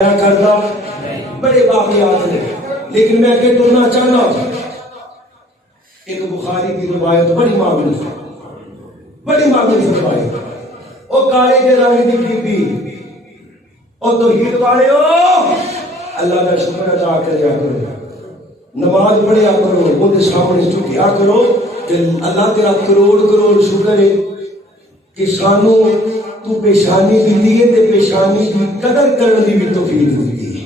کرتا بڑے واقعات ہیں، لیکن میں کہ ٹرنا چاہنا ایک بخاری کی روایت بڑی معروف روایت، او کالے کے رنگ دی بی او توحید والے ہو، اللہ کا شکر ادا کریا کرو، نماز پڑھیا کرو، ان کے سامنے جھکیا کرو کہ اللہ تیرا کروڑ شکر ہے کہ سانو تو پیشانی دیتی ہے تے پیشانی کی قدر کرنے دی بھی توفیق دیتی ہے۔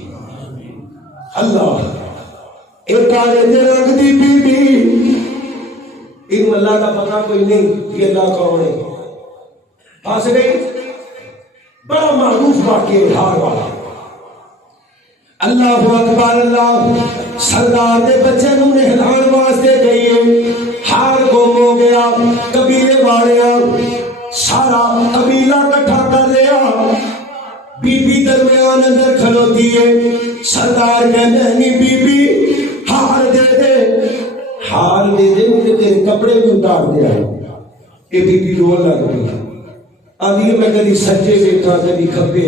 اللہ ایک کالے دے رنگ دی بی بی، ان اللہ کا پتہ کوئی نہیں کہ اللہ کون ہے، پاس گئی بڑا معروف واقعہ ہار والا۔ اللہ اکبر، اللہ سردار دے بچے نو نہلان واسطے گئی، ہار گم ہو گیا، قبیلے والے سارا قبیلہ کٹھا کر لیا، بی بی درمیان اندر کھلوتی ہے، سردار کہنے نہیں بی بی ہار دے مجھے تیرے کپڑے بھی اتار دیا۔ یہ بی بی رو لگ گئی، آدھی میں کدی سجے بیٹھا کدی کھبے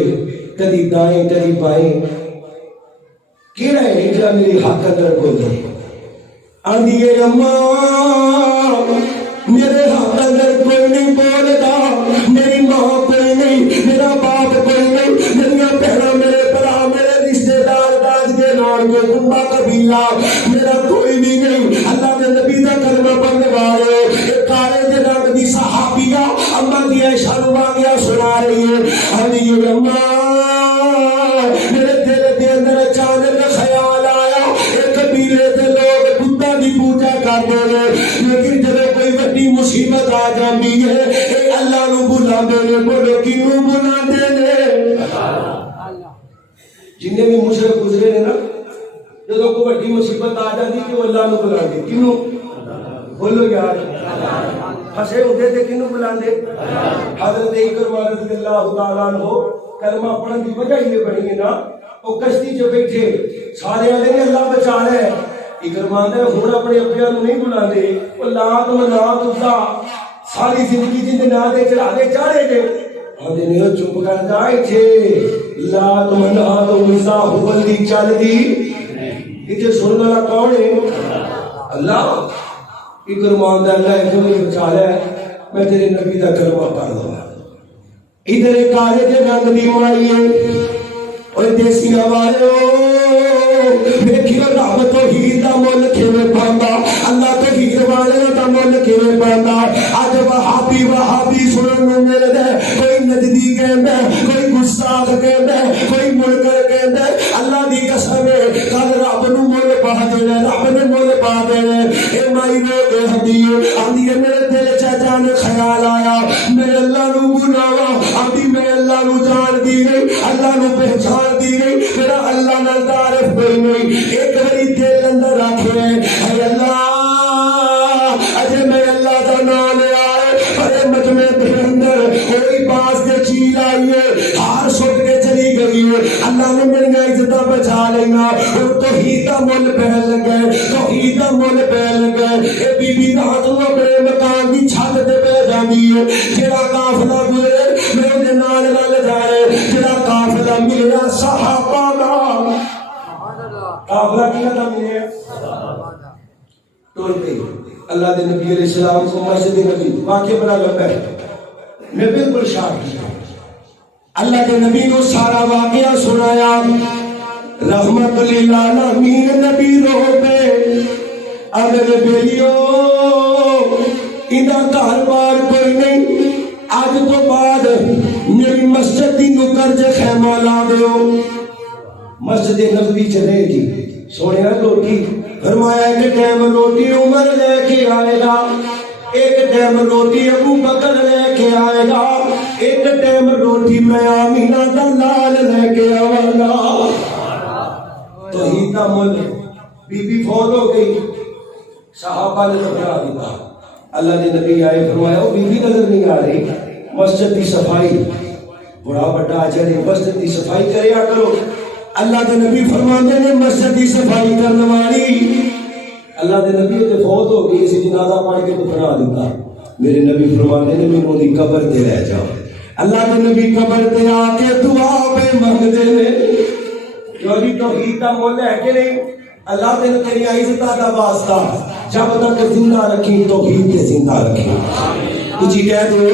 کدی دائیں کدی بائیں، کیڑا ہے نکلا میری حق اندر بولے، آدھی ہے اماں میرے حق اندر کوئی نہیں بولتا، میری ماں کوئی نہیں، میرا باپ کوئی نہیں، میرا بہنا میرے برا میرے رشتے دار داد کے نام کے گنبا قبیلہ میرا کوئی بھی نہیں۔ اللہ کے نبی کا کلمہ پڑھنے والے ایک کالے دے رنگ دی صحابیہ اماں دی عائشہ نو واقعہ سنا رہی ہے، آدھی ہے اماں میرے دل کے اندر اچانک خیال آیا ایک قبیلے دے لوگ بتاں دی پوجا کرتے ہیں، لیکن جب کوئی بڑی مصیبت آ جاتی ہے اے اللہ نو بلاندے نے، بولو کینوں بلاندے نے؟ جنہیں بھی مشرک گزرے نے نا، جدوں کوئی بڑی مصیبت آ جاتی کہ وہ اللہ نو بلاندے، کینوں؟ بولو یار، ہسے ہوندے تے کینوں بلاندے؟ حضرت اکرمہ رضی اللہ تعالیٰ عنہ کلمہ پڑھن دی وجہ یہ بنی ہے نا، وہ کشتی جو بیٹھے سارے آدھے نے اللہ بچا رہا ہے، اکرمہ نے ہون اپنے اپیاں نو نہیں بلاندے، وہ لات منات عزا ساری زندگی جن نہ دے چڑھا دے چاڑے دے، آدھے نے چپ کر جائے تھے لات منات عزا ہوبلدی چل دی، یہ سننے والا کون ہے؟ اللہ۔ اکرمہ نے اللہ ایک مجھے بچا رہا ہے، میں تیرے نبی دا کلمہ پڑھ دوں گا۔ ادھر ایک کالے دے رنگ دی مائی ہے، اور دیسی والے دیکھیے رب توحید دا مول کھیویں پاندا، اللہ توحید والے دا مول کھیویں پاندا۔ اج وہابی سنن نوں ملدا ہے، کوئی نجدی کہندا ہے، کوئی گستاخ کہندا ہے، کوئی منکر کہندا ہے، اللہ دی قسم ہے کل رب نوں مول پا دینا، رب نے مول پا دینا۔ اے مائی رو کے ہدیے آندی ہے میرے دل چاچا نے خیال آیا میں اللہ نو بلاواں، آندی میں اللہ نو جان دی نہیں، اللہ نو پہچان دی نہیں، میرا اللہ نال تعارف کوئی نہیں۔ ایک بڑی دل اندر رکھے اے اللہ، اجے میں اللہ دا نام لیا ہے، بڑے مجمع دے اندر کوئی باز دے چیل آئی ہے، ہار سٹ کے چلی گئی ہے، اللہ نے میری عزت بچا لینا، اور توحید دا مول پہن لگے، توحید دا مول پہن لگے۔ اے بی بی رات نو اپنے مکان دی چھت تے بہ جاندی ہے، جڑا قافلہ گزرے میں اودے نال رل جائے، جڑا قافلہ ملیا صحابہ دا، قافلہ کیا تھا ملے ٹول پہ اللہ دے نبی علیہ السلام کو مسجد نبی، واقعہ بڑا لمبا ہے میں بالکل شاہد ہوں۔ اللہ کے نبی کو سارا واقعہ سنایا، رحمت للعالمین نبی رو پہ اگر بیلیو انہاں گھر بار کوئی نہیں، آج تو بعد میری مسجد دی نکر جے خیمہ لا دیو، مسجد نبوی چلے گی سونے روٹی فرمایا ایک ٹائم روٹی عمر لے کے آئے گا، ایک ٹائم روٹی ابو بکر لے کے آئے گا، ایک ٹائم روٹی میں آمینہ دا لال لے کے آئے گا۔ توحید دا مول بی بی فوت ہو گئی، صحابہ نے دفنا دیا، اللہ نے نبی آئے فرمایا وہ بی بی نظر نہیں آ رہی، مسجد دی صفائی بڑا بڑا اجر ہے، مسجد دی صفائی کریا کرو۔ اللہ کے نبی فرماتے نے مسجد کی صفائی کرنے والی، اللہ کے نبی تے فوت ہو گئی، اسی جنازہ پڑھ کے دفنا دیتا، میرے نبی فرماتے نے میں دی قبر تے رہ جاؤ، اللہ کے نبی قبر تے آ کے دعا پہ منگتے نے، لولی توحید کا مول ہے کہ نہیں؟ اللہ تیرے تیری عزت کا واسطہ جب تک زندہ رکھی توحید کے زندہ رکھی. کچھ کہہ دو